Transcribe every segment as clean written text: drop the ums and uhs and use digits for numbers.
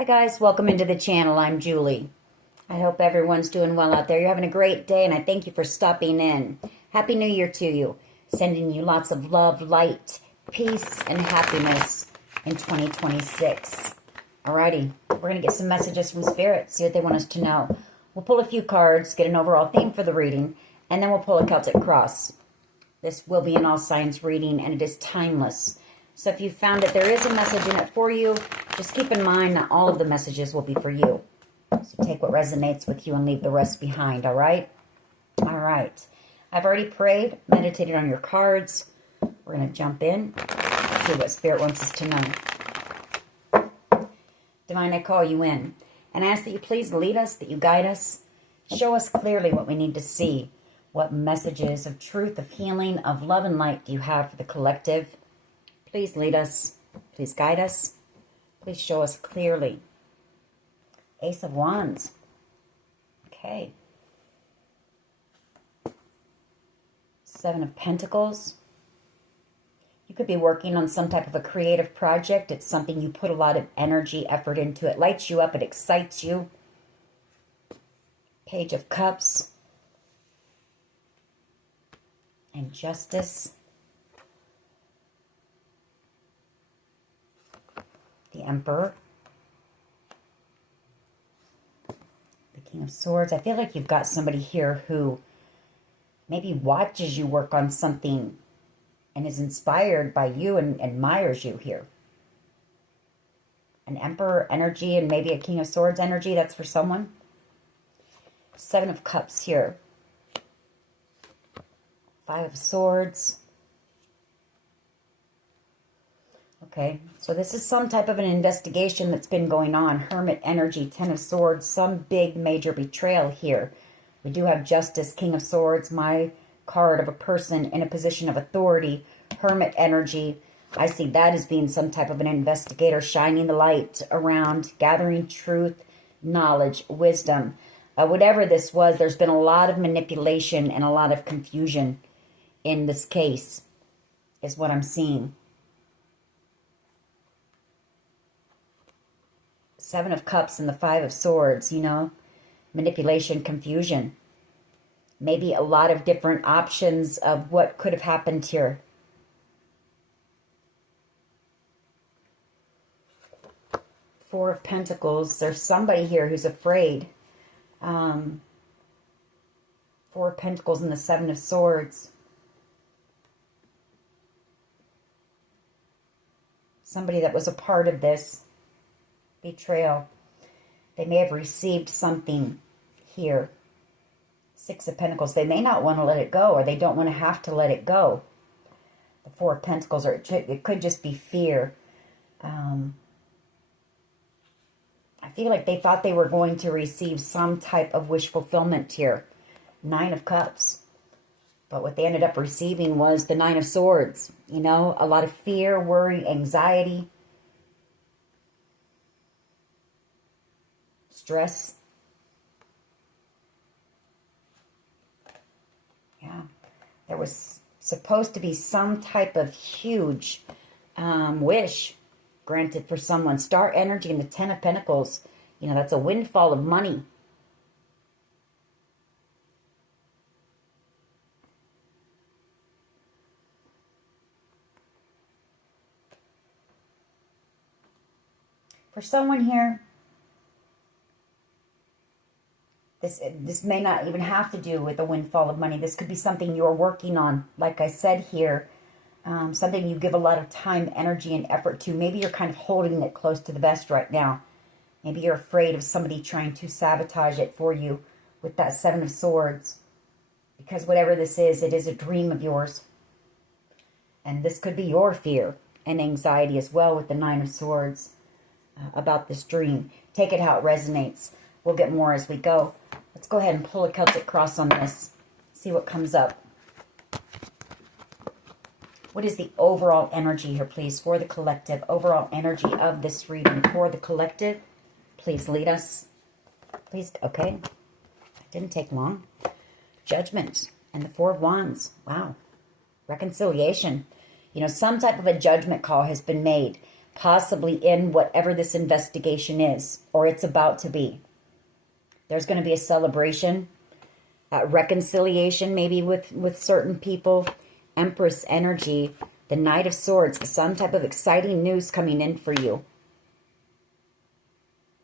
Hi guys, welcome into the channel. I'm Julie. I hope everyone's doing well out there. You're having a great day and I thank you for stopping in. Happy New Year to you. Sending you lots of love, light, peace, and happiness in 2026. Alrighty, we're going to get some messages from Spirit, see what they want us to know. We'll pull a few cards, get an overall theme for the reading, and then we'll pull a Celtic cross. This will be an all signs reading and it is timeless. So if you found that there is a message in it for you, just keep in mind that all of the messages will be for you. So take what resonates with you and leave the rest behind, all right? All right. I've already prayed, meditated on your cards. We're going to jump in, see what Spirit wants us to know. Divine, I call you in and ask that you please lead us, that you guide us. Show us clearly what we need to see. What messages of truth, of healing, of love and light do you have for the collective? Please lead us. Please guide us. Please show us clearly. Ace of Wands. Okay. Seven of Pentacles. You could be working on some type of a creative project. It's something you put a lot of energy, effort into. It lights you up. It excites you. Page of Cups. And Justice. The Emperor. The King of Swords. I feel like you've got somebody here who maybe watches you work on something and is inspired by you and admires you here. An Emperor energy and maybe a King of Swords energy. That's for someone. Seven of Cups here. Five of Swords. Okay, so this is some type of an investigation that's been going on. Hermit energy, Ten of Swords, some big major betrayal here. We do have Justice, King of Swords, my card of a person in a position of authority. Hermit energy, I see that as being some type of an investigator, shining the light around, gathering truth, knowledge, wisdom. Whatever this was, there's been a lot of manipulation and a lot of confusion in this case, is what I'm seeing. Seven of Cups and the Five of Swords, you know, manipulation, confusion. Maybe a lot of different options of what could have happened here. Four of Pentacles. There's somebody here who's afraid. Four of Pentacles and the Seven of Swords. Somebody that was a part of this betrayal. They may have received something here. Six of Pentacles. They may not want to let it go, or they don't want to have to let it go. The Four of Pentacles, or it could just be fear. I feel like they thought they were going to receive some type of wish fulfillment here. Nine of Cups. But what they ended up receiving was the Nine of Swords. You know, a lot of fear, worry, anxiety. Stress. Yeah. There was supposed to be some type of huge wish granted for someone. Star energy and the Ten of Pentacles. You know, that's a windfall of money. For someone here, this may not even have to do with a windfall of money. This could be something you're working on. Like I said here, something you give a lot of time, energy, and effort to. Maybe you're kind of holding it close to the vest right now. Maybe you're afraid of somebody trying to sabotage it for you with that Seven of Swords. Because whatever this is, it is a dream of yours. And this could be your fear and anxiety as well with the Nine of Swords about this dream. Take it how it resonates. We'll get more as we go. Let's go ahead and pull a Celtic cross on this. See what comes up. What is the overall energy here, please, for the collective? Overall energy of this reading for the collective. Please lead us. Please, okay. Didn't take long. Judgment and the Four of Wands. Wow. Reconciliation. You know, some type of a judgment call has been made. possibly in whatever this investigation is, or it's about to be. There's going to be a celebration, reconciliation maybe with certain people. Empress energy, the Knight of Swords, some type of exciting news coming in for you.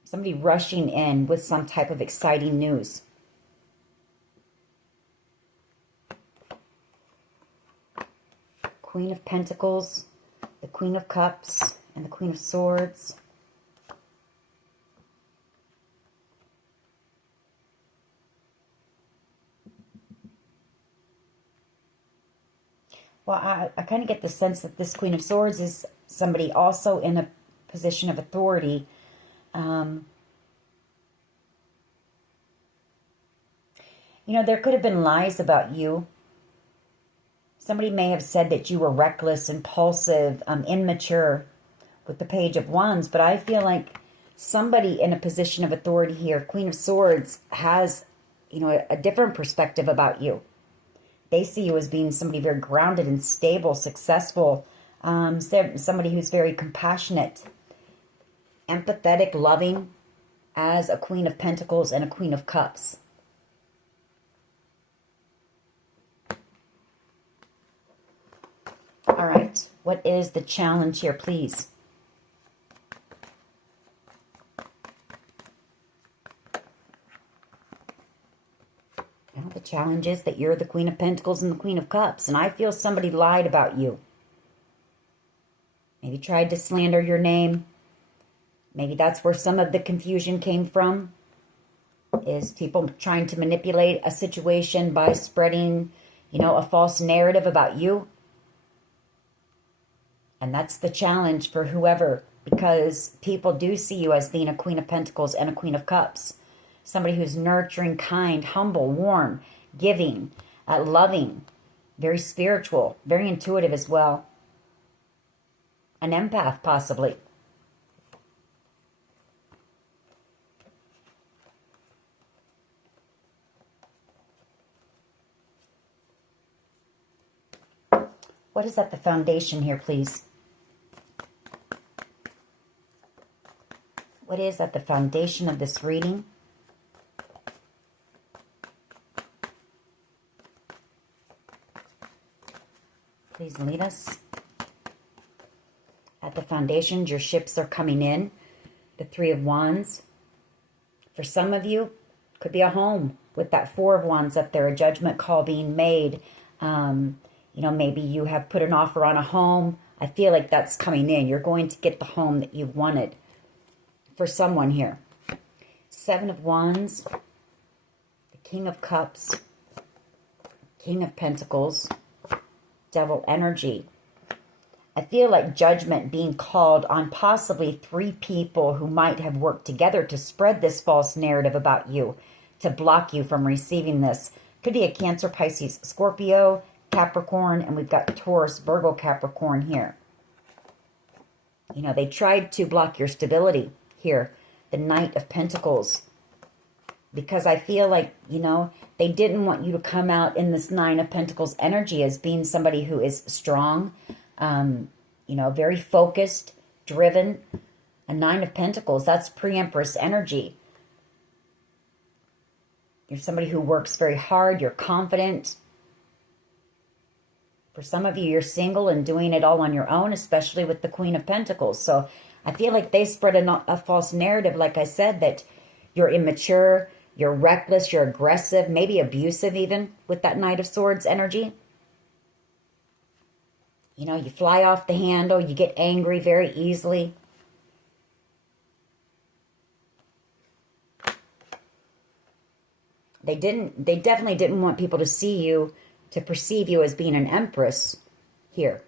Somebody rushing in with some type of exciting news. Queen of Pentacles, the Queen of Cups, and the Queen of Swords. Well, I kind of get the sense that this Queen of Swords is somebody also in a position of authority. You know, there could have been lies about you. Somebody may have said that you were reckless, impulsive, immature with the Page of Wands, but I feel like somebody in a position of authority here, Queen of Swords, has, you know, a different perspective about you. They see you as being somebody very grounded and stable, successful, somebody who's very compassionate, empathetic, loving, as a Queen of Pentacles and a Queen of Cups. All right, what is the challenge here, please? Well, the challenge is that you're the Queen of Pentacles and the Queen of Cups, and I feel somebody lied about you. Maybe tried to slander your name. Maybe that's where some of the confusion came from, is people trying to manipulate a situation by spreading, you know, a false narrative about you. And that's the challenge for whoever, because people do see you as being a Queen of Pentacles and a Queen of Cups. Somebody who's nurturing, kind, humble, warm, giving, loving, very spiritual, very intuitive as well. An empath, possibly. What is at the foundation here, please? What is at the foundation of this reading? Please lead us. At the foundations, your ships are coming in. The Three of Wands. For some of you, could be a home with that Four of Wands up there, a judgment call being made. You know, maybe you have put an offer on a home. I feel like that's coming in. You're going to get the home that you've wanted for someone here. Seven of Wands, the King of Cups, King of Pentacles, Devil energy. I feel like judgment being called on possibly three people who might have worked together to spread this false narrative about you, to block you from receiving this. Could be a Cancer, Pisces, Scorpio, Capricorn, and we've got Taurus, Virgo, Capricorn here. You know, they tried to block your stability here. The Knight of Pentacles. Because I feel like, you know, they didn't want you to come out in this Nine of Pentacles energy as being somebody who is strong, you know, very focused, driven. A Nine of Pentacles, that's pre-Empress energy. You're somebody who works very hard, you're confident. For some of you, you're single and doing it all on your own, especially with the Queen of Pentacles. So I feel like they spread a false narrative, like I said, that you're immature, you're reckless, you're aggressive, maybe abusive even with that Knight of Swords energy. You know, you fly off the handle, you get angry very easily. They definitely didn't want people to see you, to perceive you as being an empress here.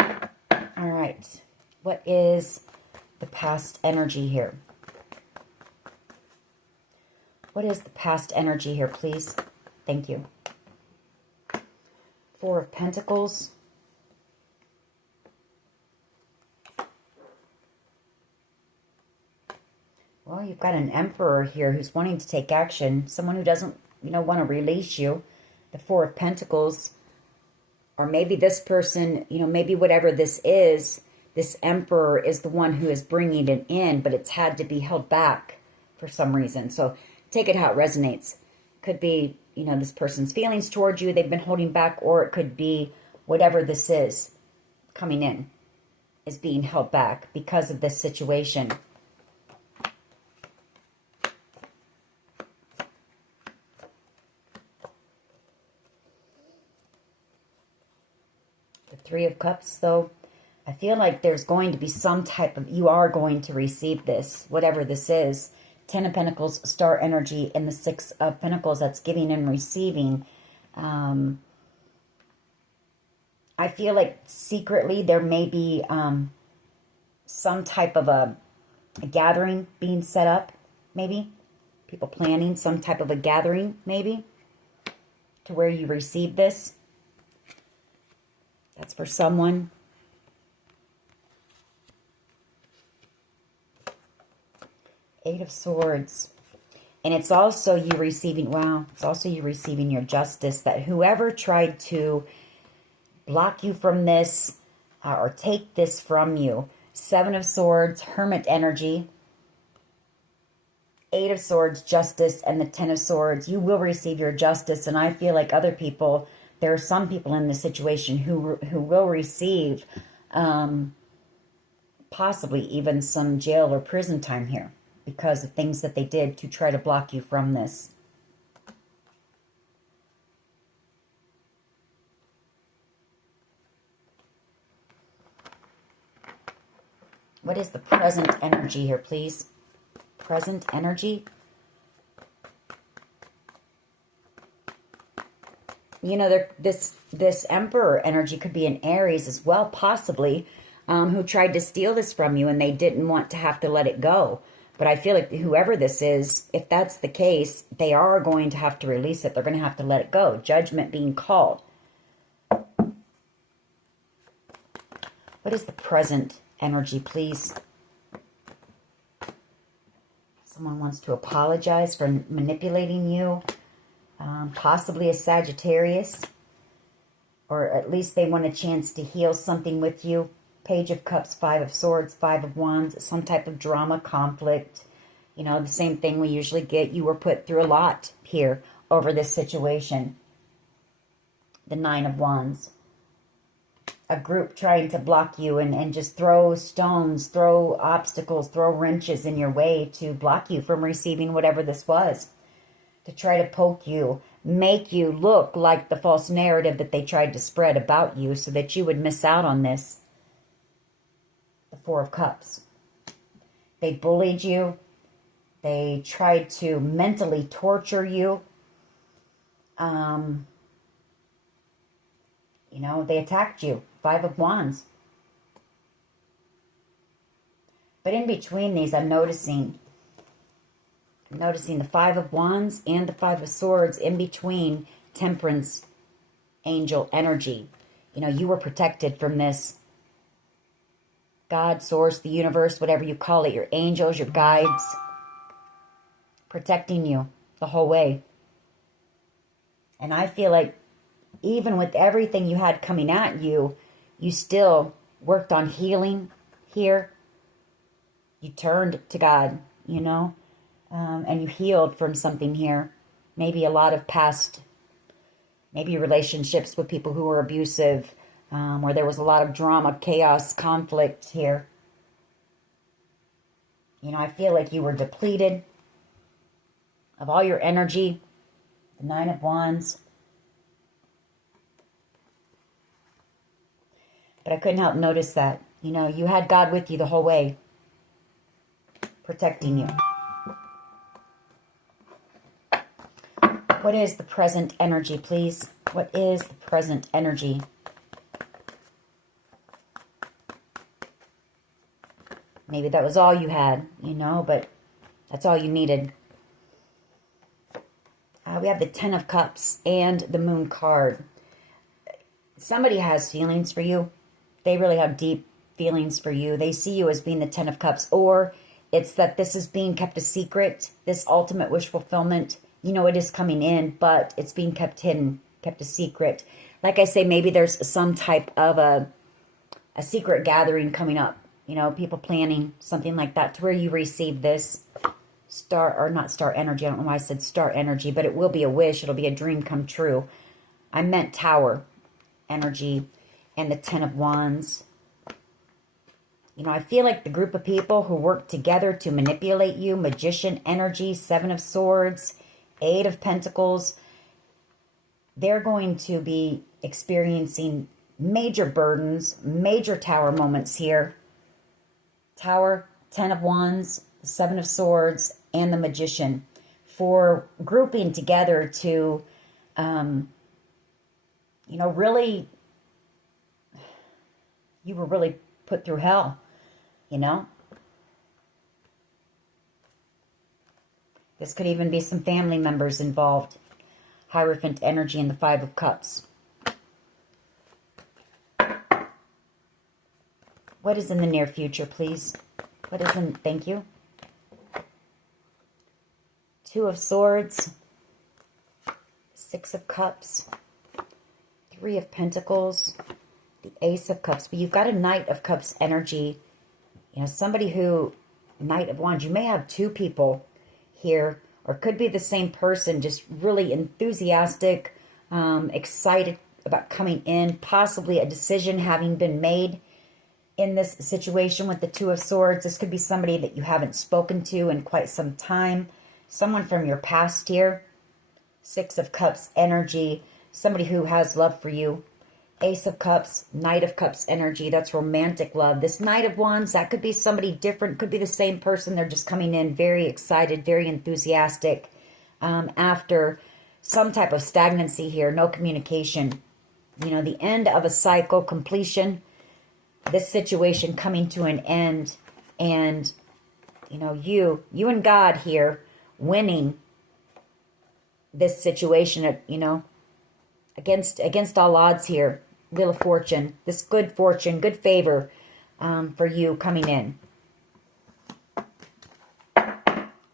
All right. What is the past energy here? What is the past energy here, please? Thank you. Four of Pentacles. Well, you've got an Emperor here who's wanting to take action. Someone who doesn't, you know, want to release you. The Four of Pentacles. Or maybe this person, maybe whatever this is, this emperor is the one who is bringing it in, but it's had to be held back for some reason. So take it how it resonates. Could be, this person's feelings towards you, they've been holding back, or it could be whatever this is coming in is being held back because of this situation. The Three of Cups, though, I feel like there's going to be some type of, you are going to receive this, whatever this is. Ten of Pentacles, star energy, and the Six of Pentacles, that's giving and receiving. I feel like secretly there may be some type of a gathering being set up, maybe. People planning some type of a gathering, maybe, to where you receive this. That's for someone. Eight of Swords. And it's also you receiving, wow, it's also you receiving your justice. That whoever tried to block you from this or take this from you. Seven of Swords, Hermit energy. Eight of Swords, Justice, and the Ten of Swords. You will receive your justice. And I feel like other people, there are some people in this situation who will receive possibly even some jail or prison time here, because of things that they did to try to block you from this. What is the present energy here, please? Present energy. This Emperor energy could be an Aries as well, possibly, who tried to steal this from you and they didn't want to have to let it go. But I feel like whoever this is, if that's the case, they are going to have to release it. They're going to have to let it go. Judgment being called. What is the present energy, please? Someone wants to apologize for manipulating you. Possibly a Sagittarius. Or at least they want a chance to heal something with you. Page of Cups, Five of Swords, Five of Wands, some type of drama, conflict. The same thing we usually get. You were put through a lot here over this situation. The Nine of Wands. A group trying to block you and just throw stones, throw obstacles, throw wrenches in your way to block you from receiving whatever this was. To try to poke you, make you look like the false narrative that they tried to spread about you so that you would miss out on this. The Four of Cups. They bullied you. They tried to mentally torture you. They attacked you. Five of Wands. But in between these, I'm noticing the Five of Wands and the Five of Swords in between. Temperance angel energy. You were protected from this. God, source, the universe, whatever you call it, your angels, your guides, protecting you the whole way. And I feel like even with everything you had coming at you, you still worked on healing here. You turned to God, and you healed from something here. Maybe a lot of past, maybe relationships with people who were abusive, where there was a lot of drama, chaos, conflict here. I feel like you were depleted of all your energy. The Nine of Wands. But I couldn't help notice that. You had God with you the whole way, protecting you. What is the present energy, please? What is the present energy? Maybe that was all you had, but that's all you needed. We have the Ten of Cups and the Moon card. Somebody has feelings for you. They really have deep feelings for you. They see you as being the Ten of Cups, or it's that this is being kept a secret. This ultimate wish fulfillment, it is coming in, but it's being kept hidden, kept a secret. like I say, maybe there's some type of a secret gathering coming up. You know, people planning something like that to where you receive this star, or not star energy. I don't know why I said star energy, but it will be a wish. It'll be a dream come true. I meant tower energy and the 10 of Wands. You know, I feel like the group of people who work together to manipulate you, magician energy, 7 of Swords, 8 of Pentacles, they're going to be experiencing major burdens, major tower moments here. Tower, 10 of Wands, 7 of Swords, and the Magician, for grouping together to, you know, really, you were really put through hell, you know. This could even be some family members involved. Hierophant energy and the 5 of Cups. What is in the near future, please? What is in, thank you. 2 of Swords, 6 of Cups, 3 of Pentacles, the Ace of Cups. But you've got a Knight of Cups energy. You know, somebody who, Knight of Wands, you may have 2 people here, or could be the same person, just really enthusiastic, excited about coming in, possibly a decision having been made in this situation with the 2 of Swords. This could be somebody that you haven't spoken to in quite some time, someone from your past here. 6 of Cups energy, somebody who has love for you. Ace of Cups, Knight of Cups energy, that's romantic love. This Knight of Wands, that could be somebody different, could be the same person. They're just coming in very excited, very enthusiastic, after some type of stagnancy here, no communication. You know, the end of a cycle, completion, this situation coming to an end, and, you know, you and God here winning this situation, you know, against all odds here. Wheel of Fortune, this good fortune, good favor for you coming in.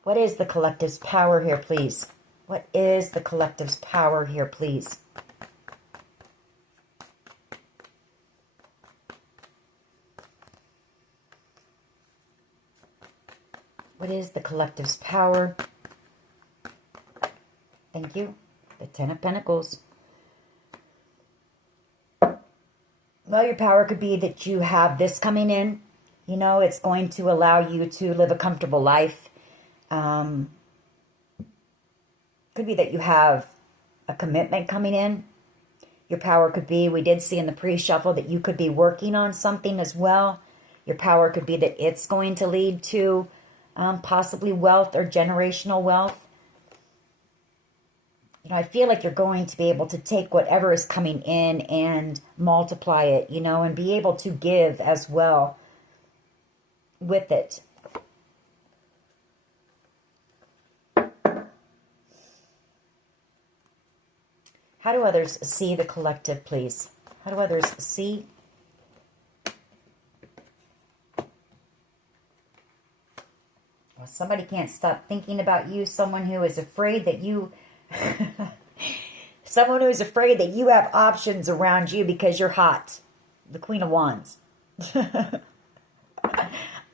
What is the collective's power here, please? What is the collective's power here, please? What is the collective's power? Thank you. The 10 of Pentacles. Well, your power could be that you have this coming in. You know, it's going to allow you to live a comfortable life. Could be that you have a commitment coming in. Your power could be, we did see in the pre-shuffle that you could be working on something as well. Your power could be that it's going to lead to possibly wealth or generational wealth. You know, I feel like you're going to be able to take whatever is coming in and multiply it, you know, and be able to give as well with it. How do others see the collective, please? How do others see? Well, somebody can't stop thinking about you. Someone who is afraid that you... Someone who is afraid that you have options around you because you're hot. The Queen of Wands. I'm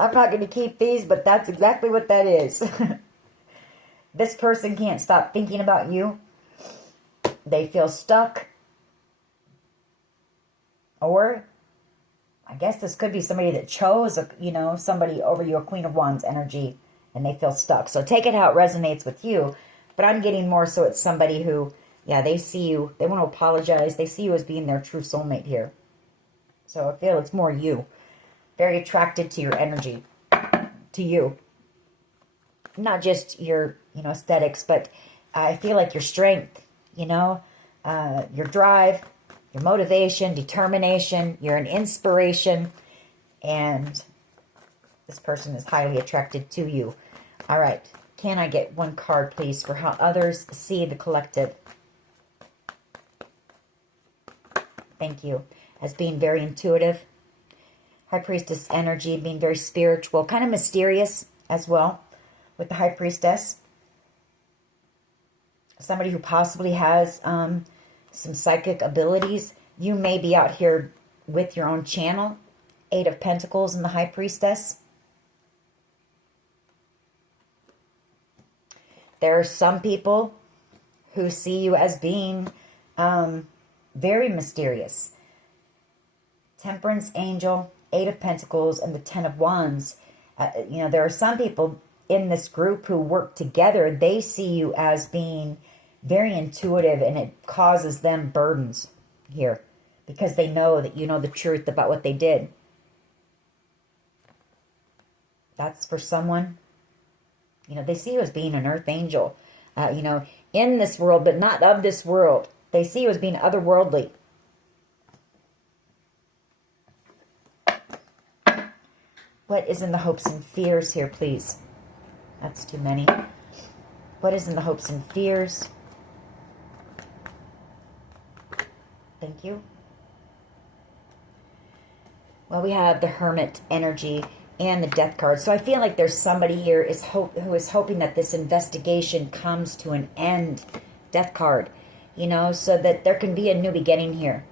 not going to keep these, but that's exactly what that is. This person can't stop thinking about you. They feel stuck. Or, I guess this could be somebody that chose, you know, somebody over your Queen of Wands energy, and they feel stuck. So take it how it resonates with you. But I'm getting more so it's somebody who, yeah, they see you. They want to apologize. They see you as being their true soulmate here. So I feel it's more you. Very attracted to your energy. To you. Not just your, you know, aesthetics, but I feel like your strength, you know, your drive, your motivation, determination. You're an inspiration. And this person is highly attracted to you. All right. Can I get one card, please, for how others see the collective? Thank you. As being very intuitive. High Priestess energy, being very spiritual, kind of mysterious as well with the High Priestess. Somebody who possibly has some psychic abilities. You may be out here with your own channel. 8 of Pentacles and the High Priestess. There are some people who see you as being very mysterious. Temperance Angel, 8 of Pentacles, and the 10 of Wands. You know, there are some people in this group who work together. They see you as being very intuitive, and it causes them burdens here because they know that you know the truth about what they did. That's for someone. You know, they see you as being an earth angel, you know, in this world, but not of this world. They see you as being otherworldly. What is in the hopes and fears here, please? That's too many. What is in the hopes and fears? Thank you. Well, we have the Hermit energy and the Death card. So I feel like there's somebody here who is hoping that this investigation comes to an end. Death card. You know, so that there can be a new beginning here.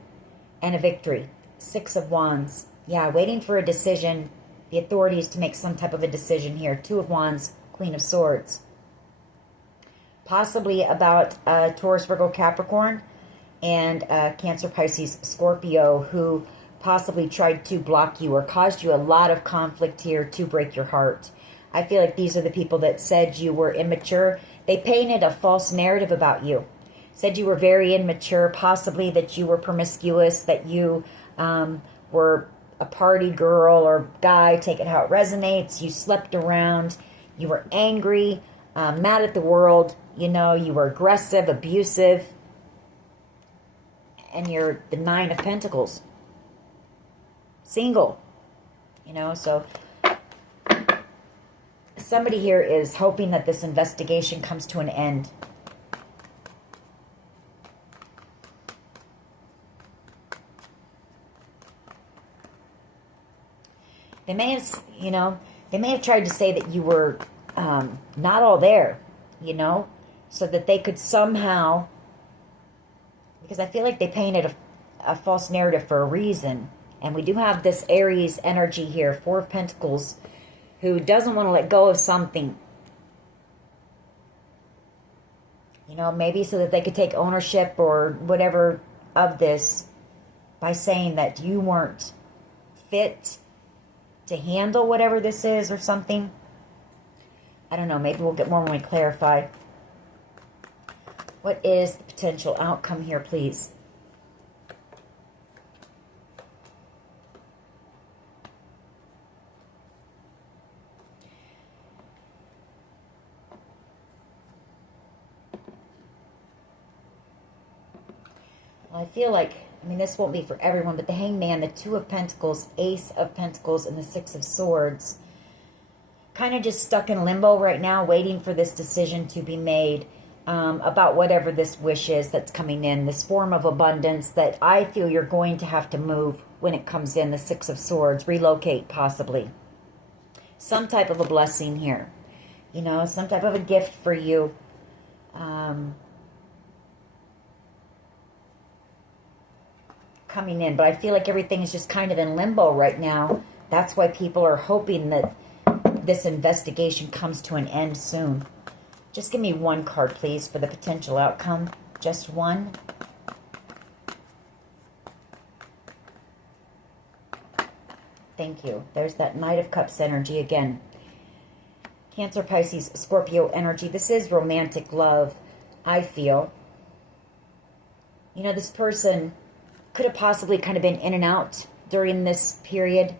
And a victory. 6 of Wands. Yeah, waiting for a decision. The authorities to make some type of a decision here. 2 of Wands. Queen of Swords. Possibly about Taurus, Virgo, Capricorn. And Cancer, Pisces, Scorpio, who possibly tried to block you or caused you a lot of conflict here to break your heart. I feel like these are the people that said you were immature. They painted a false narrative about you. Said you were very immature, possibly that you were promiscuous, that you were a party girl or guy, take it how it resonates. You slept around. You were angry, mad at the world. You know, you were aggressive, abusive. And you're the 9 of Pentacles. Single. You know, so somebody here is hoping that this investigation comes to an end. They may have, you know, they may have tried to say that you were not all there, you know, so that they could somehow, because I feel like they painted a false narrative for a reason. And we do have this Aries energy here, 4 of Pentacles, who doesn't want to let go of something. You know, maybe so that they could take ownership or whatever of this by saying that you weren't fit to handle whatever this is or something. I don't know. Maybe we'll get more when we clarify. What is the potential outcome here, please? I feel like, I mean, this won't be for everyone, but the Hangman, the 2 of Pentacles, Ace of Pentacles, and the 6 of Swords, kind of just stuck in limbo right now, waiting for this decision to be made about whatever this wish is that's coming in, this form of abundance that I feel you're going to have to move when it comes in, the 6 of Swords, relocate possibly. Some type of a blessing here, you know, some type of a gift for you. Coming in, but I feel like everything is just kind of in limbo right now. That's why people are hoping that this investigation comes to an end soon. Just give me one card, please, for the potential outcome. Just one. Thank you. There's that Knight of Cups energy again. Cancer, Pisces, Scorpio energy. This is romantic love, I feel. You know, this person could have possibly kind of been in and out during this period.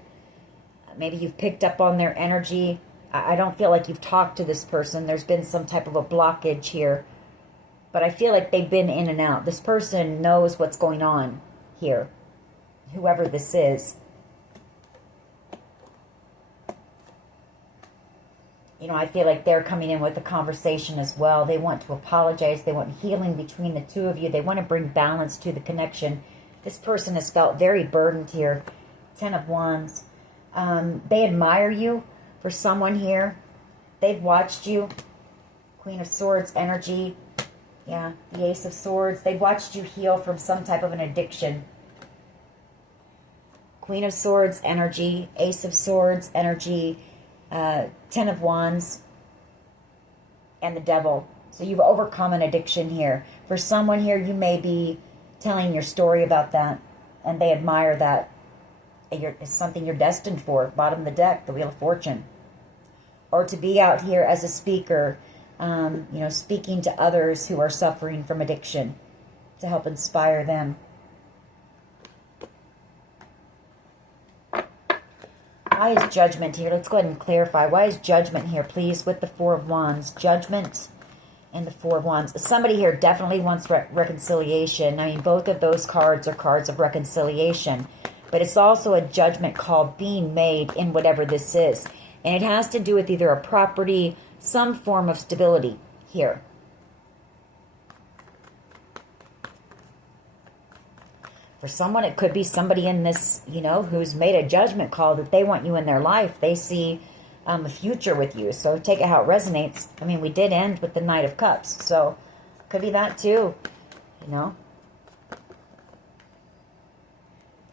Maybe you've picked up on their energy. I don't feel like you've talked to this person. There's been some type of a blockage here. But I feel like they've been in and out. This person knows what's going on here. Whoever this is. You know, I feel like they're coming in with a conversation as well. They want to apologize. They want healing between the two of you. They want to bring balance to the connection. This person has felt very burdened here. 10 of Wands. They admire you for someone here. They've watched you. Queen of Swords energy. Yeah, the Ace of Swords. They watched you heal from some type of an addiction. Queen of Swords energy, Ace of Swords energy, Ten of Wands, and the Devil. So you've overcome an addiction here. For someone here, you may be telling your story about that, and they admire that. It's something you're destined for. Bottom of the deck, the Wheel of Fortune. Or to be out here as a speaker, speaking to others who are suffering from addiction to help inspire them. Why is Judgment here? Let's go ahead and clarify. Why is Judgment here, please, with the Four of Wands? Judgment and the Four of Wands. Somebody here definitely wants reconciliation. I mean, both of those cards are cards of reconciliation. But it's also a judgment call being made in whatever this is. And it has to do with either a property, some form of stability here. For someone, it could be somebody in this, who's made a judgment call that they want you in their life. They see a future with you. So take it how it resonates. I mean, we did end with the Knight of Cups. So could be that too,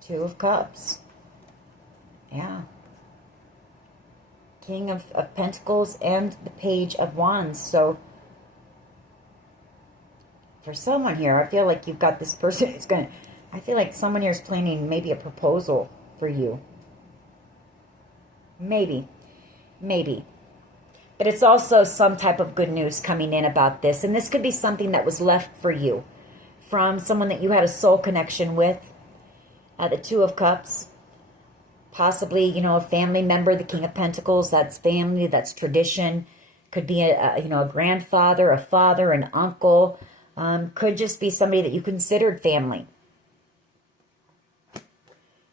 Two of Cups. Yeah. King of Pentacles and the Page of Wands. So for someone here, I feel like you've got this person who's going to... I feel like someone here is planning maybe a proposal for you. Maybe. Maybe. But it's also some type of good news coming in about this. And this could be something that was left for you from someone that you had a soul connection with. The Two of Cups. Possibly, a family member, the King of Pentacles. That's family, that's tradition. Could be a grandfather, a father, an uncle. Could just be somebody that you considered family.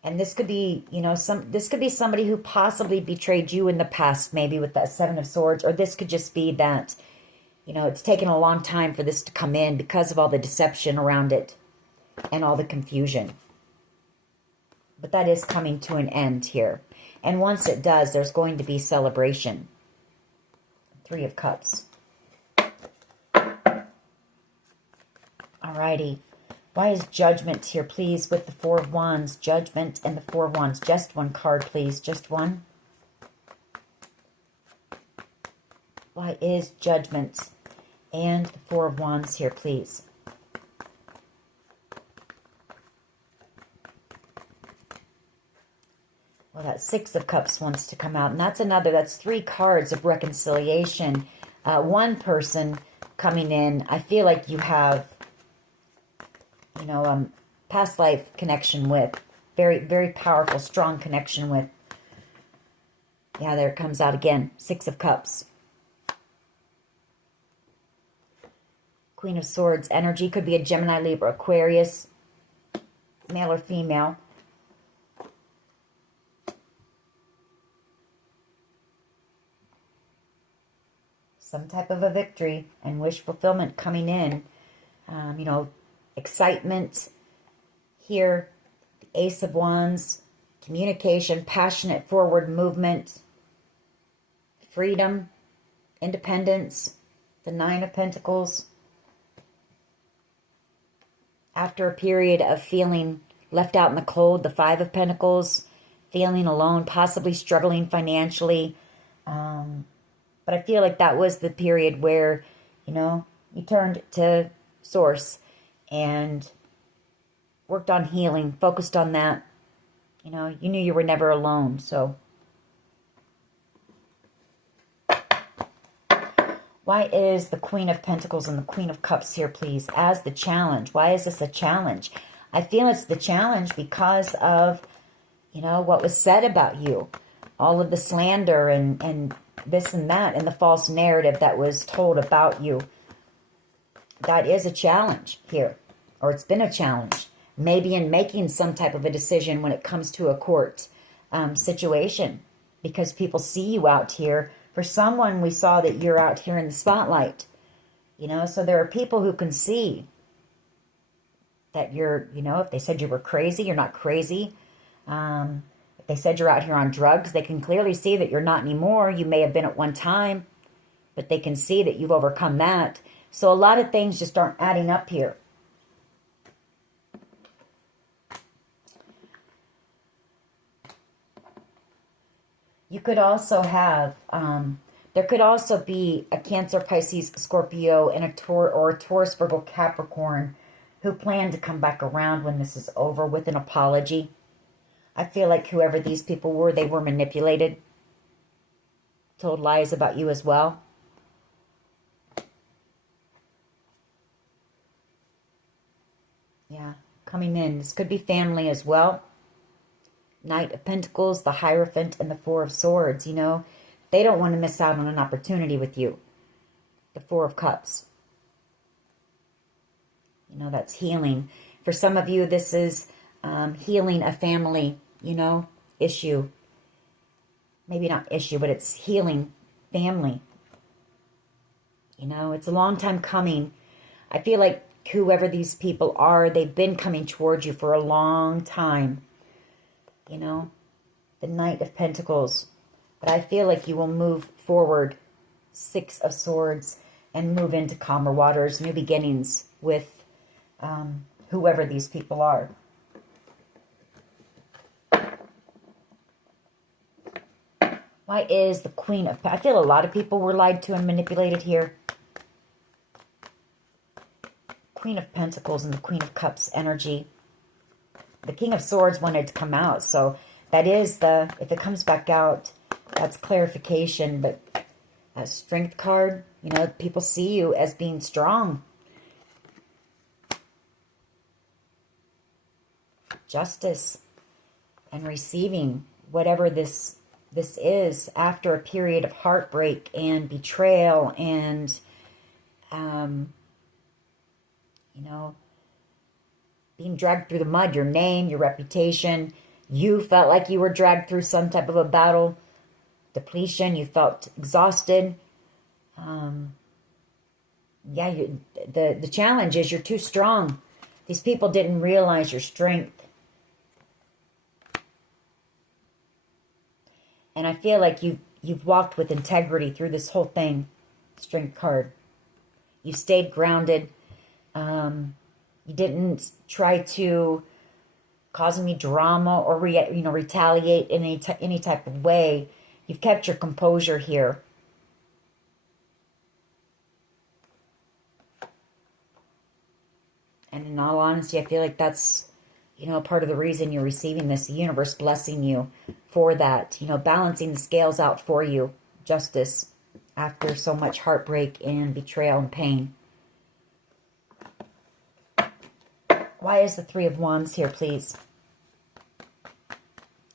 And this could be, this could be somebody who possibly betrayed you in the past, maybe with that Seven of Swords. Or this could just be that, it's taken a long time for this to come in because of all the deception around it and all the confusion. But that is coming to an end here. And once it does, there's going to be celebration. Three of Cups. Alrighty. Why is Judgment here, please, with the Four of Wands? Judgment and the Four of Wands. Just one card, please. Just one. Why is Judgment and the Four of Wands here, please? Well, that Six of Cups wants to come out. And that's three cards of reconciliation. One person coming in, I feel like you have, past life connection with. Very, very powerful, strong connection with. Yeah, there it comes out again. Six of Cups. Queen of Swords energy. Could be a Gemini, Libra, Aquarius. Male or female. Some type of a victory and wish fulfillment coming in. Excitement here. The Ace of Wands. Communication, passionate forward movement. Freedom, independence. The Nine of Pentacles. After a period of feeling left out in the cold, the Five of Pentacles. Feeling alone, possibly struggling financially. But I feel like that was the period where, you turned to Source and worked on healing, focused on that. You knew you were never alone, so. Why is the Queen of Pentacles and the Queen of Cups here, please, as the challenge? Why is this a challenge? I feel it's the challenge because of, what was said about you. All of the slander and this and that and the false narrative that was told about you. That is a challenge here. Or it's been a challenge. Maybe in making some type of a decision when it comes to a court situation. Because people see you out here. For someone, we saw that you're out here in the spotlight. So there are people who can see that you're, if they said you were crazy, you're not crazy. If they said you're out here on drugs, they can clearly see that you're not anymore. You may have been at one time, but they can see that you've overcome that. So a lot of things just aren't adding up here. You could also have, there could also be a Cancer, Pisces, Scorpio, and a Taurus, Virgo, Capricorn who plan to come back around when this is over with an apology. I feel like whoever these people were, they were manipulated, told lies about you as well. Yeah, coming in. This could be family as well. Knight of Pentacles, the Hierophant, and the Four of Swords, you know. They don't want to miss out on an opportunity with you. The Four of Cups. You know, that's healing. For some of you, this is healing a family, you know, issue. Maybe not issue, but it's healing family. You know, it's a long time coming. I feel like whoever these people are, they've been coming towards you for a long time. You know, the Knight of Pentacles. But I feel like you will move forward, Six of Swords, and move into calmer waters, new beginnings with whoever these people are. Why is the Queen of... I feel a lot of people were lied to and manipulated here. Queen of Pentacles and the Queen of Cups energy. The King of Swords wanted to come out, so that is the... If it comes back out, that's clarification, but a Strength card, you know, people see you as being strong. Justice and receiving whatever this is after a period of heartbreak and betrayal and, you know, being dragged through the mud, your name, your reputation. You felt like you were dragged through some type of a battle, depletion. You felt exhausted. Yeah, the challenge is you're too strong. These people didn't realize your strength. And I feel like you've walked with integrity through this whole thing. Strength card. You stayed grounded. You didn't try to cause any drama or retaliate in any type of way. You've kept your composure here. And in all honesty, I feel like that's, you know, part of the reason you're receiving this. The universe blessing you for that. You know, balancing the scales out for you. Justice after so much heartbreak and betrayal and pain. Why is the Three of Wands here, please?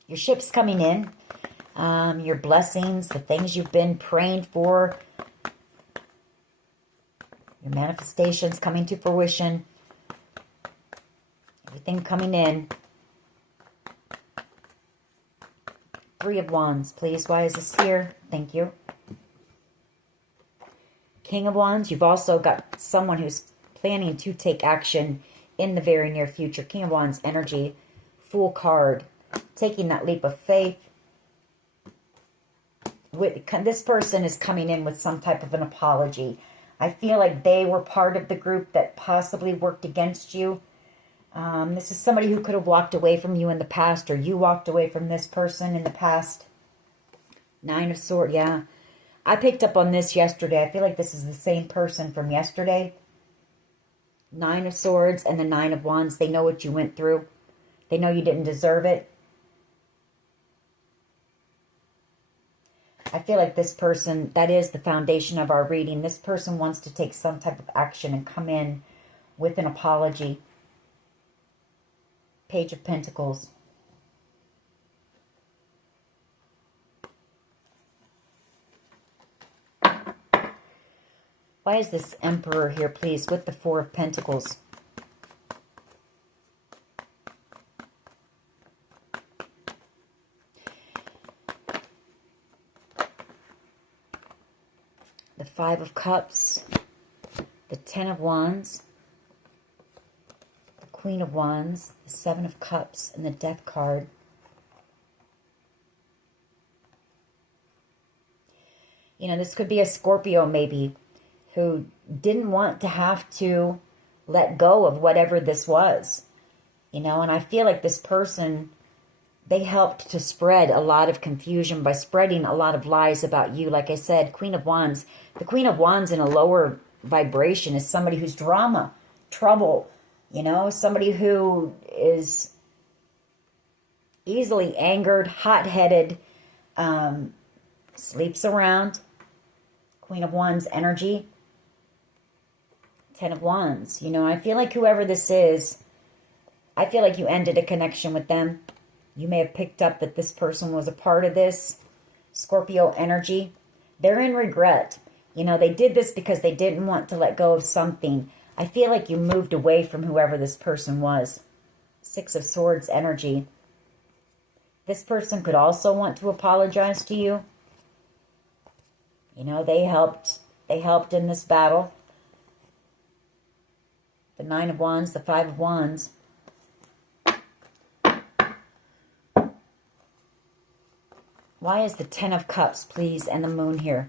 Your ship's coming in. Your blessings, the things you've been praying for. Your manifestations coming to fruition. Everything coming in. Three of Wands, please. Why is this here? Thank you. King of Wands. You've also got someone who's planning to take action in the very near future. King of Wands energy. Fool card. Taking that leap of faith. This person is coming in with some type of an apology. I feel like they were part of the group that possibly worked against you. This is somebody who could have walked away from you in the past, or you walked away from this person in the past. Nine of Swords, yeah. I picked up on this yesterday. I feel like this is the same person from yesterday. Nine of Swords and the Nine of Wands. They know what you went through. They know you didn't deserve it. I feel like this person, that is the foundation of our reading. This person wants to take some type of action and come in with an apology. Page of Pentacles. Why is this Emperor here, please, with the Four of Pentacles? The Five of Cups, the Ten of Wands, the Queen of Wands, the Seven of Cups, and the Death card. You know, this could be a Scorpio maybe, who didn't want to have to let go of whatever this was, you know. And I feel like this person, they helped to spread a lot of confusion by spreading a lot of lies about you. Like I said, Queen of Wands. The Queen of Wands in a lower vibration is somebody who's drama, trouble, you know, somebody who is easily angered, hot-headed, sleeps around. Queen of Wands energy. 10 of Wands. You know, I feel like whoever this is, I feel like you ended a connection with them. You may have picked up that this person was a part of this. Scorpio energy. They're in regret. You know, they did this because they didn't want to let go of something. I feel like you moved away from whoever this person was. 6 of Swords energy. This person could also want to apologize to you. You know, they helped in this battle. The 9 of Wands, the 5 of Wands. Why is the 10 of Cups, please, and the Moon here?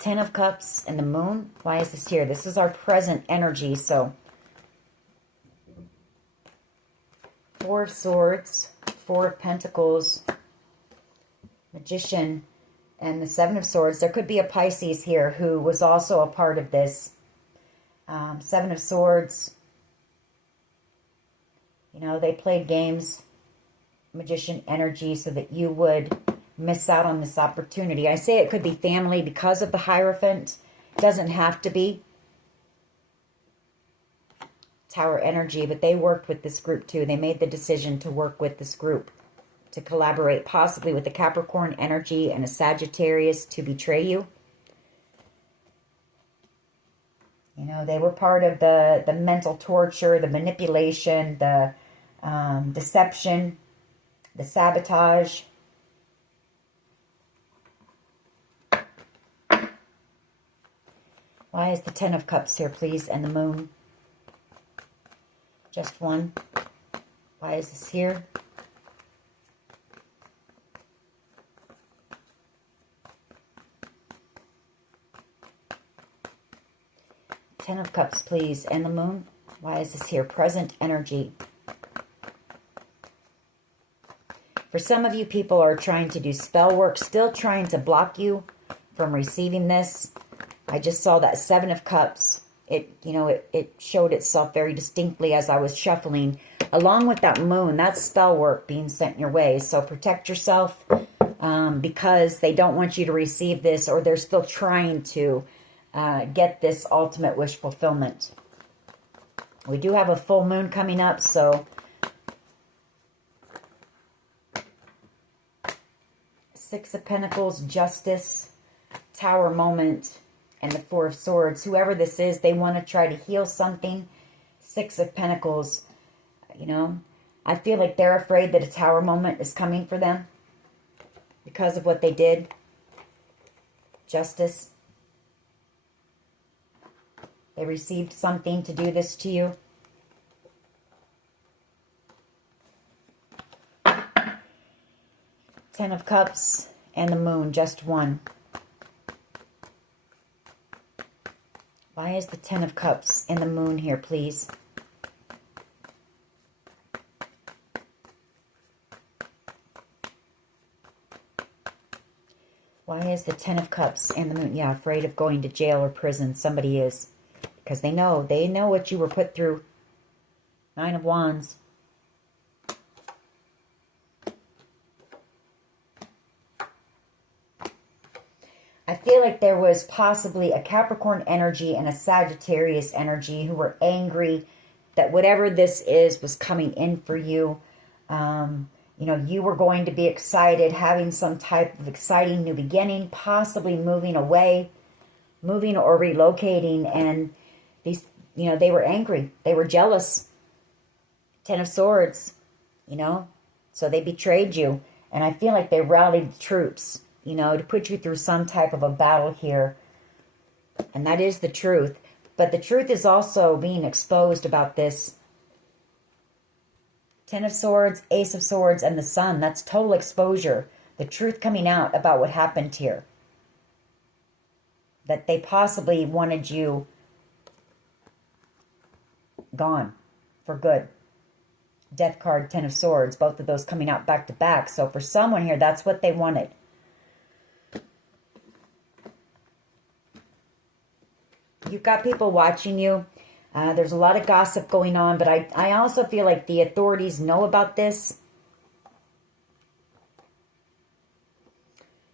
10 of Cups and the Moon. Why is this here? This is our present energy, so. 4 of Swords, 4 of Pentacles, Magician, and the 7 of Swords. There could be a Pisces here who was also a part of this. 7 of Swords. You know, they played games, Magician energy, so that you would miss out on this opportunity. I say it could be family because of the Hierophant. It doesn't have to be. Tower energy, but they worked with this group too. They made the decision to work with this group, to collaborate possibly with the Capricorn energy and a Sagittarius to betray you. You know, they were part of the mental torture, the manipulation, the deception, the sabotage. Why is the 10 of Cups here, please, and the Moon? Just one. Why is this here? Ten of Cups, please, and the Moon. Why is this here? Present energy. For some of you, people are trying to do spell work, still trying to block you from receiving this. I just saw that 7 of Cups. It showed itself very distinctly as I was shuffling. Along with that Moon, that's spell work being sent your way. So protect yourself because they don't want you to receive this, or they're still trying to get this ultimate wish fulfillment. We do have a full moon coming up, so 6 of Pentacles, Justice, Tower moment, and the 4 of Swords. Whoever this is, they want to try to heal something. 6 of Pentacles, you know. I feel like they're afraid that a Tower moment is coming for them because of what they did. Justice. They received something to do this to you. Ten of Cups and the Moon, just one. Why is the 10 of Cups and the Moon here, please? Why is the 10 of Cups and the Moon? Yeah, afraid of going to jail or prison. Somebody is. Because they know what you were put through. 9 of Wands. I feel like there was possibly a Capricorn energy and a Sagittarius energy who were angry that whatever this is was coming in for you. You know, you were going to be excited, having some type of exciting new beginning, possibly moving away, moving or relocating. And these, you know, they were angry. They were jealous. 10 of Swords, you know, so they betrayed you. And I feel like they rallied the troops, you know, to put you through some type of a battle here. And that is the truth. But the truth is also being exposed about this. 10 of Swords, Ace of Swords, and the Sun. That's total exposure. The truth coming out about what happened here. That they possibly wanted you gone for good. Death card, Ten of Swords, both of those coming out back to back. So for someone here, that's what they wanted. You've got people watching you. There's a lot of gossip going on, but I also feel like the authorities know about this.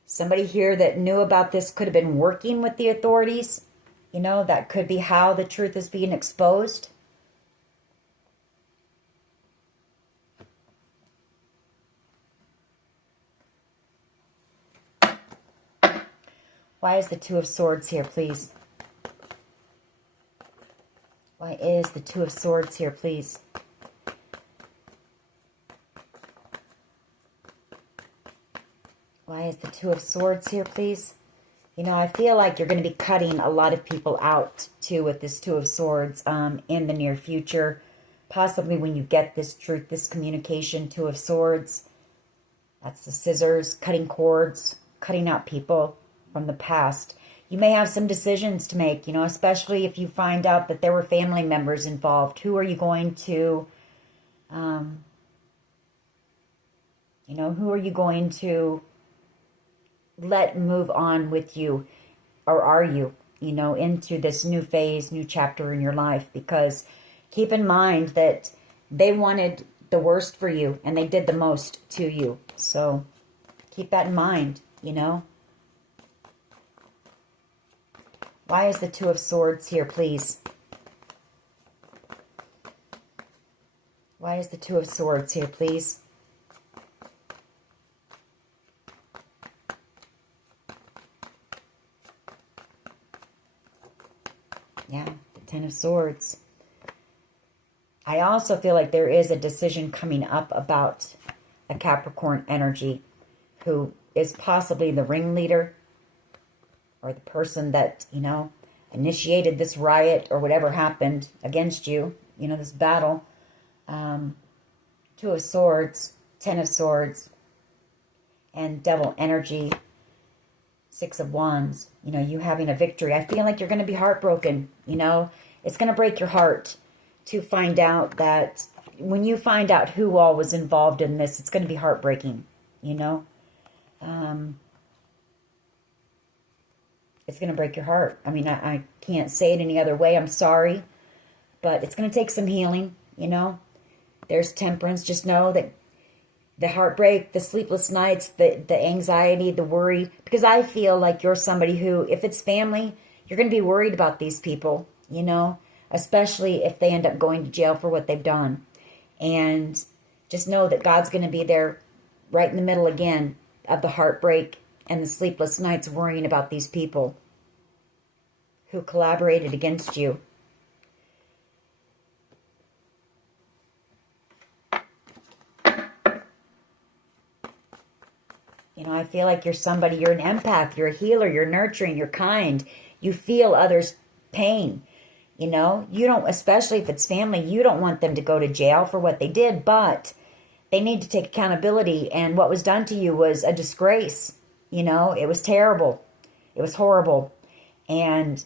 Somebody here that knew about this could have been working with the authorities. You know, that could be how the truth is being exposed. Why is the Two of Swords here, please? Why is the Two of Swords here, please? Why is the Two of Swords here, please? You know, I feel like you're going to be cutting a lot of people out, too, with this Two of Swords in the near future. Possibly when you get this truth, this communication, Two of Swords. That's the scissors, cutting cords, cutting out people from the past. You may have some decisions to make, you know, especially if you find out that there were family members involved. Who are you going to, you know, who are you going to let move on with you? Or are you, you know, into this new phase, new chapter in your life? Because keep in mind that they wanted the worst for you and they did the most to you. So keep that in mind, you know. Why is the Two of Swords here, please? Why is the Two of Swords here, please? Yeah, the Ten of Swords. I also feel like there is a decision coming up about a Capricorn energy who is possibly the ringleader or the person that, you know, initiated this riot or whatever happened against you, you know, this battle. Two of Swords, Ten of Swords, and Devil energy, Six of Wands. You know, you having a victory. I feel like you're going to be heartbroken, you know. It's going to break your heart to find out that when you find out who all was involved in this, it's going to be heartbreaking, you know. It's going to break your heart. I mean, I can't say it any other way. I'm sorry. But it's going to take some healing, you know. There's Temperance. Just know that the heartbreak, the sleepless nights, the anxiety, the worry. Because I feel like you're somebody who, if it's family, you're going to be worried about these people, you know. Especially if they end up going to jail for what they've done. And just know that God's going to be there right in the middle again of the heartbreak and the sleepless nights worrying about these people who collaborated against you. You know, I feel like you're somebody, you're an empath, you're a healer, you're nurturing, you're kind. You feel others' pain. You know, you don't, especially if it's family, you don't want them to go to jail for what they did, but they need to take accountability. And what was done to you was a disgrace. You know, it was terrible. It was horrible. And,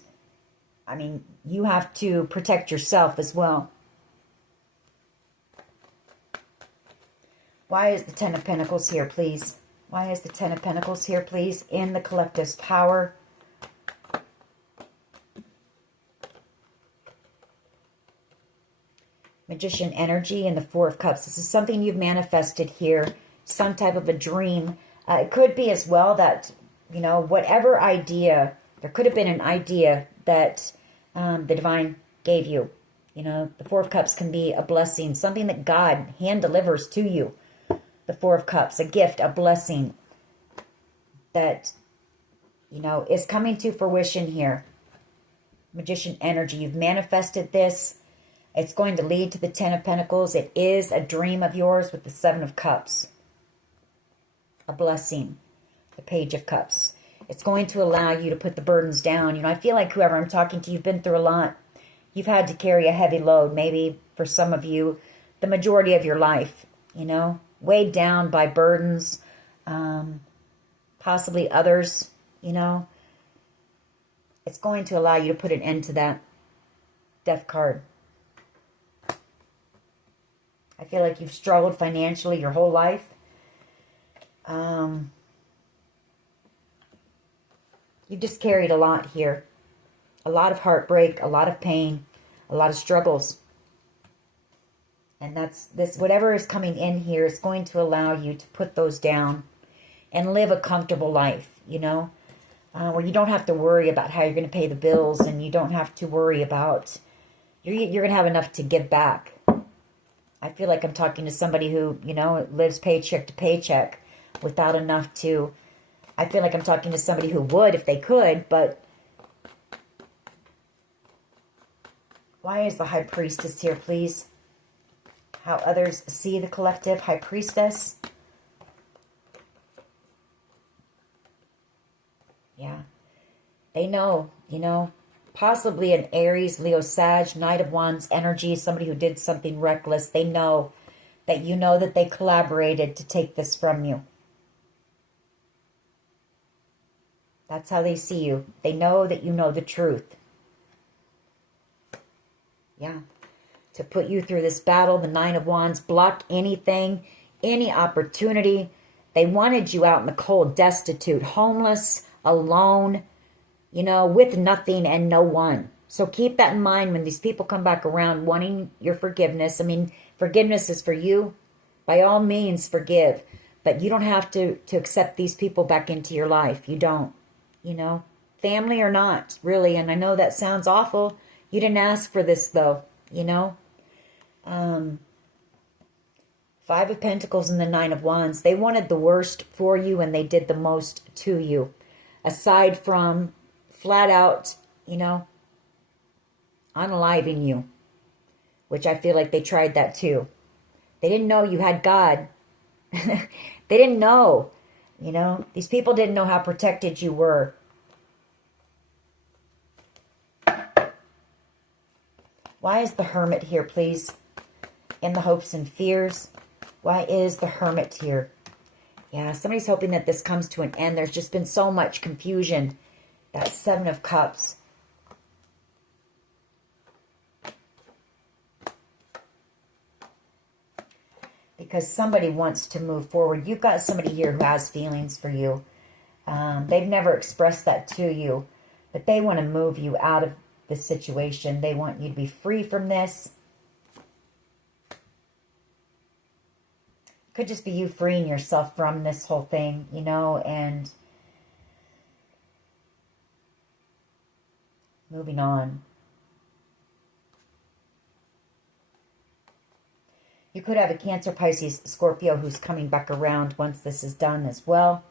I mean, you have to protect yourself as well. Why is the Ten of Pentacles here, please? Why is the Ten of Pentacles here, please? In the collective's power. Magician energy and the Four of Cups. This is something you've manifested here. Some type of a dream. It could be as well that, you know, whatever idea, there could have been an idea that the divine gave you. You know, the Four of Cups can be a blessing, something that God hand delivers to you. The Four of Cups, a gift, a blessing that, you know, is coming to fruition here. Magician energy, you've manifested this. It's going to lead to the Ten of Pentacles. It is a dream of yours with the Seven of Cups. A blessing. The Page of Cups. It's going to allow you to put the burdens down. You know, I feel like whoever I'm talking to, you've been through a lot. You've had to carry a heavy load. Maybe for some of you, the majority of your life, you know, weighed down by burdens, possibly others, you know. It's going to allow you to put an end to that. Death card. I feel like you've struggled financially your whole life. You just carried a lot here. A lot of heartbreak, a lot of pain, a lot of struggles. And that's this, whatever is coming in here is going to allow you to put those down and live a comfortable life, you know, where you don't have to worry about how you're going to pay the bills, and you don't have to worry about, you're going to have enough to give back. I feel like I'm talking to somebody who, you know, lives paycheck to paycheck without enough to, I feel like I'm talking to somebody who would if they could, but why is the High Priestess here, please? How others see the collective. High Priestess. Yeah. They know, you know, possibly an Aries, Leo, Sag, Knight of Wands energy, somebody who did something reckless. They know that you know that they collaborated to take this from you. That's how they see you. They know that you know the truth. Yeah. To put you through this battle, the Nine of Wands, block anything, any opportunity. They wanted you out in the cold, destitute, homeless, alone, you know, with nothing and no one. So keep that in mind when these people come back around wanting your forgiveness. I mean, forgiveness is for you. By all means, forgive. But you don't have to accept these people back into your life. You don't, you know. Family or not, really. And I know that sounds awful. You didn't ask for this, though, you know. Five of Pentacles and the Nine of Wands. They wanted the worst for you, and they did the most to you. Aside from flat out, you know, unaliving you. Which I feel like they tried that too. They didn't know you had God. They didn't know. You know, these people didn't know how protected you were. Why is the Hermit here, please? In the hopes and fears. Why is the Hermit here? Yeah, somebody's hoping that this comes to an end. There's just been so much confusion. That Seven of Cups. Because somebody wants to move forward. You've got somebody here who has feelings for you. They've never expressed that to you. But they want to move you out of the situation. They want you to be free from this. Could just be you freeing yourself from this whole thing, you know, and moving on. You could have a Cancer, Pisces, Scorpio who's coming back around once this is done as well.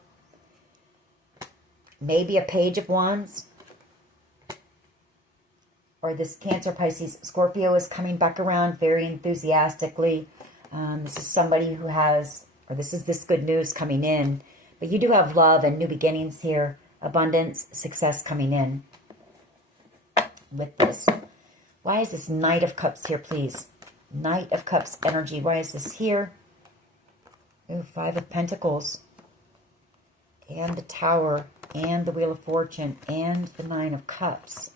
Maybe a Page of Wands. Or this Cancer, Pisces, Scorpio is coming back around very enthusiastically. This is somebody who has, or this is this good news coming in. But you do have love and new beginnings here. Abundance, success coming in with this. Why is this Knight of Cups here, please? Knight of Cups energy. Why is this here? Ooh, Five of Pentacles. And the Tower. And the Wheel of Fortune. And the Nine of Cups.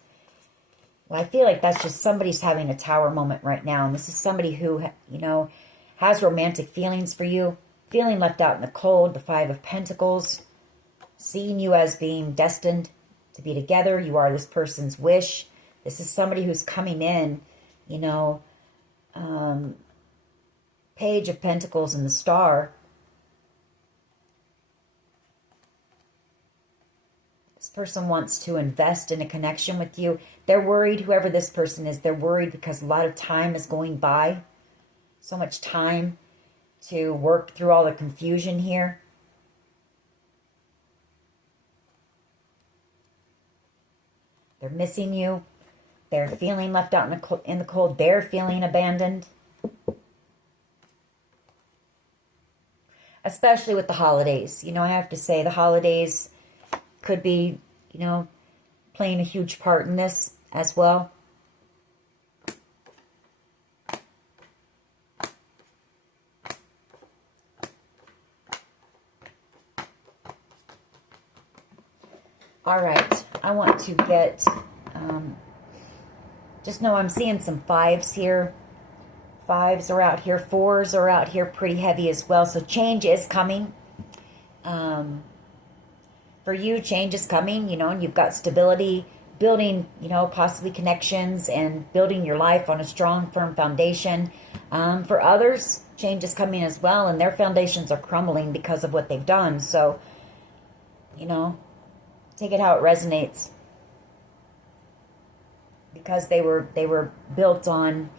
Well, I feel like that's just somebody's having a Tower moment right now. And this is somebody who, you know, has romantic feelings for you. Feeling left out in the cold. The Five of Pentacles. Seeing you as being destined to be together. You are this person's wish. This is somebody who's coming in, you know, Page of Pentacles and the Star. This person wants to invest in a connection with you. They're worried, whoever this person is, they're worried because a lot of time is going by. So much time to work through all the confusion here. They're missing you. They're feeling left out in the cold. They're feeling abandoned. Especially with the holidays. You know, I have to say the holidays could be, you know, playing a huge part in this as well. All right. I want to get... just know I'm seeing some fives here. 5s are out here. 4s are out here pretty heavy as well. So change is coming. For you, change is coming, you know, and you've got stability, building, you know, possibly connections and building your life on a strong, firm foundation. For others, change is coming as well, and their foundations are crumbling because of what they've done. So, you know, take it how it resonates. Because they were built on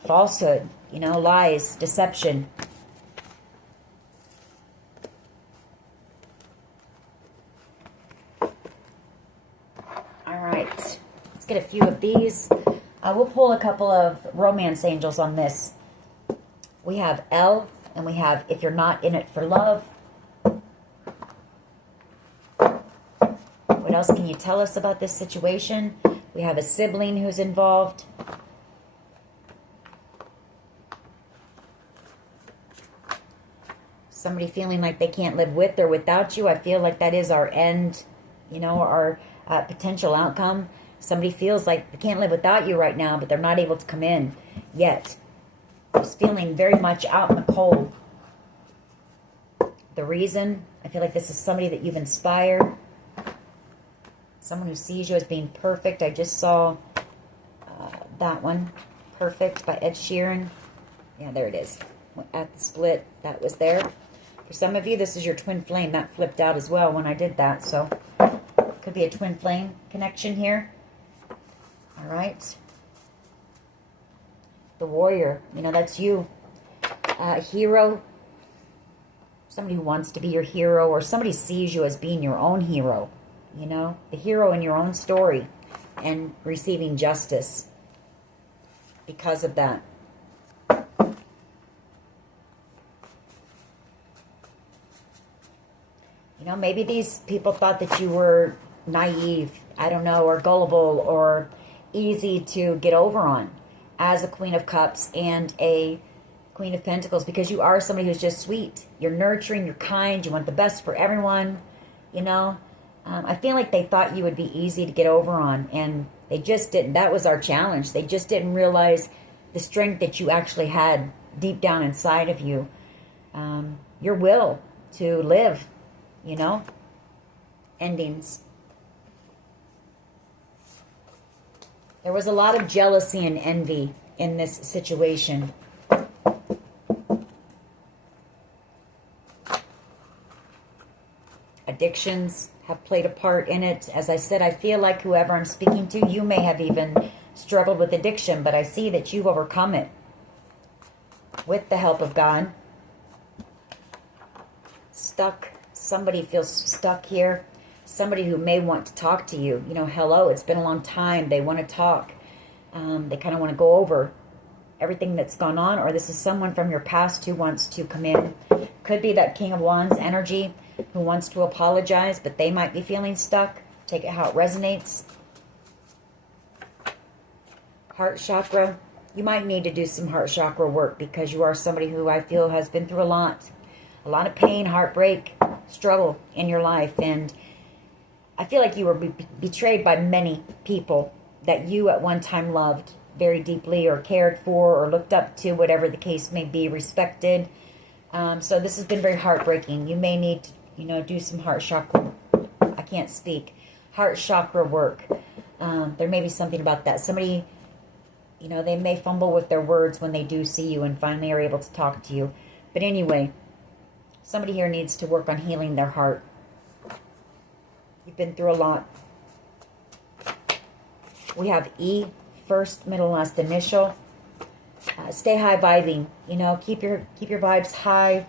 falsehood, you know, lies, deception. All right, let's get a few of these. We'll pull a couple of romance angels on this. We have L, and we have If You're Not In It For Love. What else can you tell us about this situation? We have a sibling who's involved. Somebody feeling like they can't live with or without you. I feel like that is our end, you know, our potential outcome. Somebody feels like they can't live without you right now, but they're not able to come in yet. Just feeling very much out in the cold. The reason, I feel like this is somebody that you've inspired. Someone who sees you as being perfect. I just saw that one. Perfect by Ed Sheeran. Yeah, there it is. At the split, that was there. For some of you, this is your twin flame. That flipped out as well when I did that. So, could be a twin flame connection here. All right. The warrior. You know, that's you. Hero. Somebody who wants to be your hero, or somebody sees you as being your own hero. You know, the hero in your own story, and receiving justice because of that. You know, maybe these people thought that you were naive, I don't know, or gullible, or easy to get over on as a Queen of Cups and a Queen of Pentacles, because you are somebody who's just sweet. You're nurturing, you're kind, you want the best for everyone, you know. I feel like they thought you would be easy to get over on, and they just didn't. That was our challenge. They just didn't realize the strength that you actually had deep down inside of you. Your will to live, you know. Endings. There was a lot of jealousy and envy in this situation. Addictions have played a part in it. As I said, I feel like whoever I'm speaking to, you may have even struggled with addiction, but I see that you've overcome it with the help of God. Stuck. Somebody feels stuck here. Somebody who may want to talk to you. You know, hello, it's been a long time. They want to talk. They kind of want to go over everything that's gone on, or this is someone from your past who wants to come in. Could be that King of Wands energy who wants to apologize, but they might be feeling stuck. Take it how it resonates. Heart chakra. You might need to do some heart chakra work, because you are somebody who I feel has been through a lot of pain, heartbreak, struggle in your life, and I feel like you were betrayed by many people that you at one time loved very deeply, or cared for, or looked up to, whatever the case may be, respected. So this has been very heartbreaking. You may need to, you know, do some heart chakra. I can't speak. Heart chakra work. There may be something about that. Somebody, you know, they may fumble with their words when they do see you and finally are able to talk to you. But anyway, somebody here needs to work on healing their heart. You've been through a lot. We have E, first, middle, last initial. Stay high vibing. You know, keep your vibes high.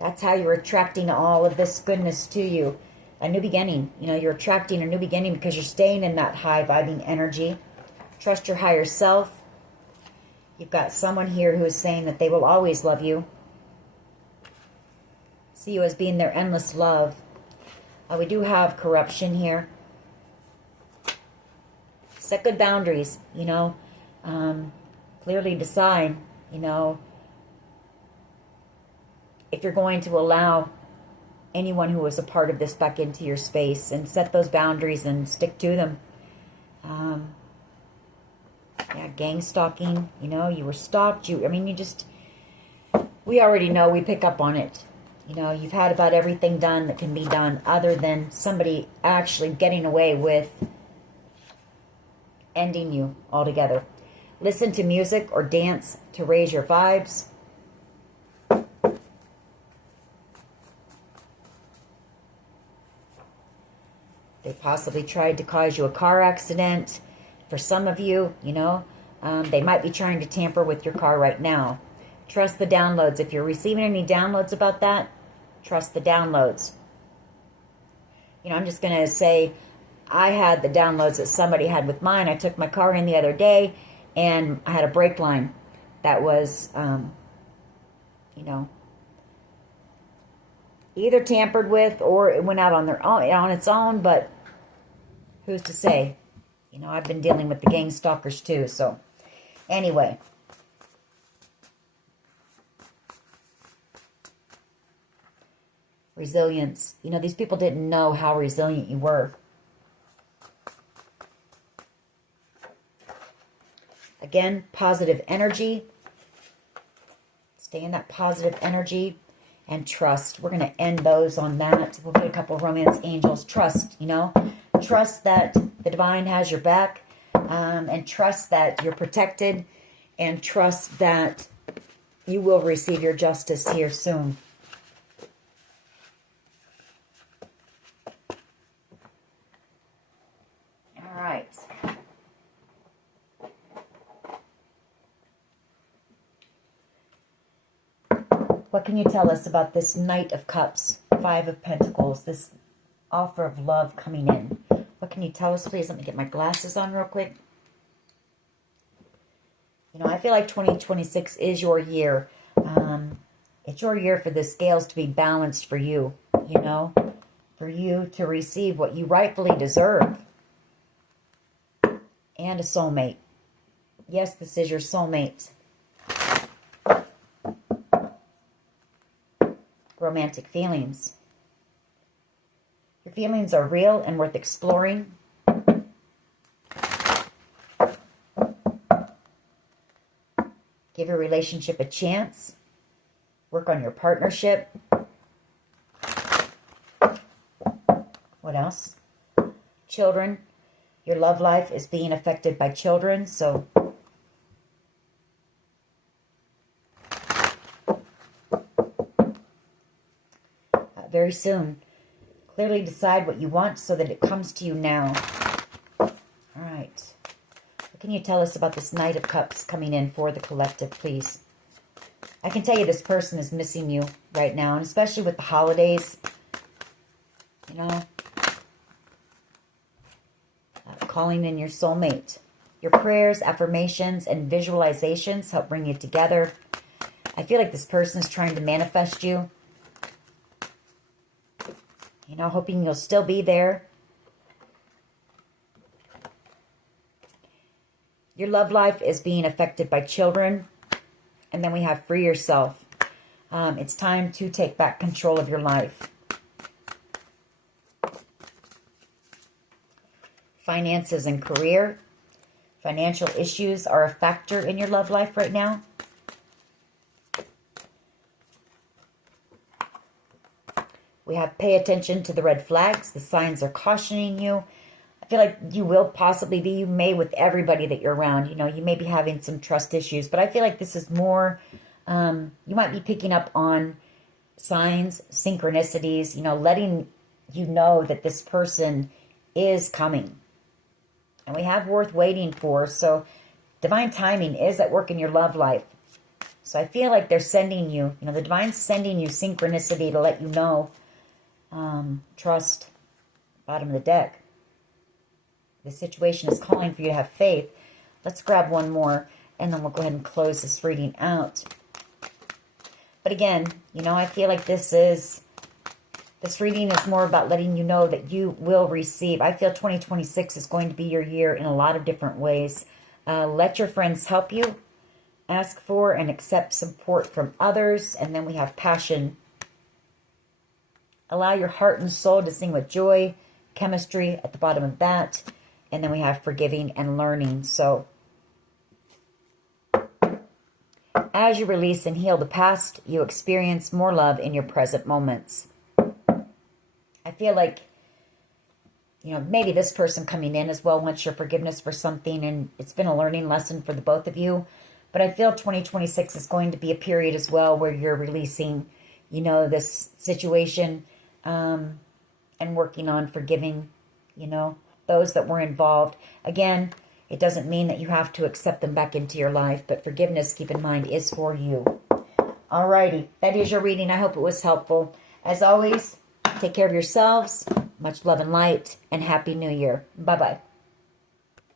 That's how you're attracting all of this goodness to you. A new beginning. You know, you're attracting a new beginning because you're staying in that high vibing energy. Trust your higher self. You've got someone here who is saying that they will always love you. See you as being their endless love. We do have corruption here. Set good boundaries, you know. Clearly decide, you know, if you're going to allow anyone who was a part of this back into your space, and set those boundaries and stick to them. Yeah, gang stalking. You know, you were stalked. I mean, we already know, we pick up on it. You know, you've had about everything done that can be done other than somebody actually getting away with ending you altogether. Listen to music or dance to raise your vibes. They possibly tried to cause you a car accident. For some of you, you know, they might be trying to tamper with your car right now. Trust the downloads. If you're receiving any downloads about that, trust the downloads. You know, I'm just going to say, I had the downloads that somebody had with mine. I took my car in the other day, and I had a brake line that was, you know, either tampered with or it went out on their own, on its own. But who's to say? You know, I've been dealing with the gang stalkers too. So, anyway. Resilience. You know, these people didn't know how resilient you were. Again, positive energy. Stay in that positive energy and trust. We're going to end those on that. We'll get a couple of romance angels. Trust, you know. Trust that the divine has your back. And trust that you're protected. And trust that you will receive your justice here soon. All right. What can you tell us about this Knight of Cups, Five of Pentacles, this offer of love coming in? What can you tell us, please? Let me get my glasses on real quick. You know, I feel like 2026 is your year. It's your year for the scales to be balanced for you, you know, for you to receive what you rightfully deserve. And a soulmate. Yes, this is your soulmate. Romantic feelings. Your feelings are real and worth exploring. Give your relationship a chance. Work on your partnership. What else? Children. Your love life is being affected by children, so very soon. Clearly decide what you want so that it comes to you now. All right. What can you tell us about this Knight of Cups coming in for the collective, please? I can tell you this person is missing you right now, and especially with the holidays. You know, calling in your soulmate. Your prayers, affirmations, and visualizations help bring you together. I feel like this person is trying to manifest you. You know, hoping you'll still be there. Your love life is being affected by children. And then we have free yourself. It's time to take back control of your life. Finances and career. Financial issues are a factor in your love life right now. We have pay attention to the red flags. The signs are cautioning you. I feel like you will possibly be, you may with everybody that you're around. You know, you may be having some trust issues. But I feel like this is more, you might be picking up on signs, synchronicities, you know, letting you know that this person is coming. And we have worth waiting for. So divine timing is at work in your love life. So I feel like they're sending you, the divine's sending you synchronicity to let you know. Trust, bottom of the deck. The situation is calling for you to have faith. Let's grab one more, and then we'll go ahead and close this reading out. But again, I feel like this reading is more about letting you know that you will receive. I feel 2026 is going to be your year in a lot of different ways. Let your friends help you. Ask for and accept support from others. And then we have passion. Allow your heart and soul to sing with joy. Chemistry at the bottom of that. And then we have forgiving and learning. So As you release and heal the past, you experience more love in your present moments. I feel like, maybe this person coming in as well wants your forgiveness for something, and it's been a learning lesson for the both of you. But I feel 2026 is going to be a period as well where you're releasing, this situation, and working on forgiving, those that were involved. Again, it doesn't mean that you have to accept them back into your life, but forgiveness, keep in mind, is for you. Alrighty, that is your reading. I hope it was helpful. As always, take care of yourselves. Much love and light, and Happy New Year. Bye-bye.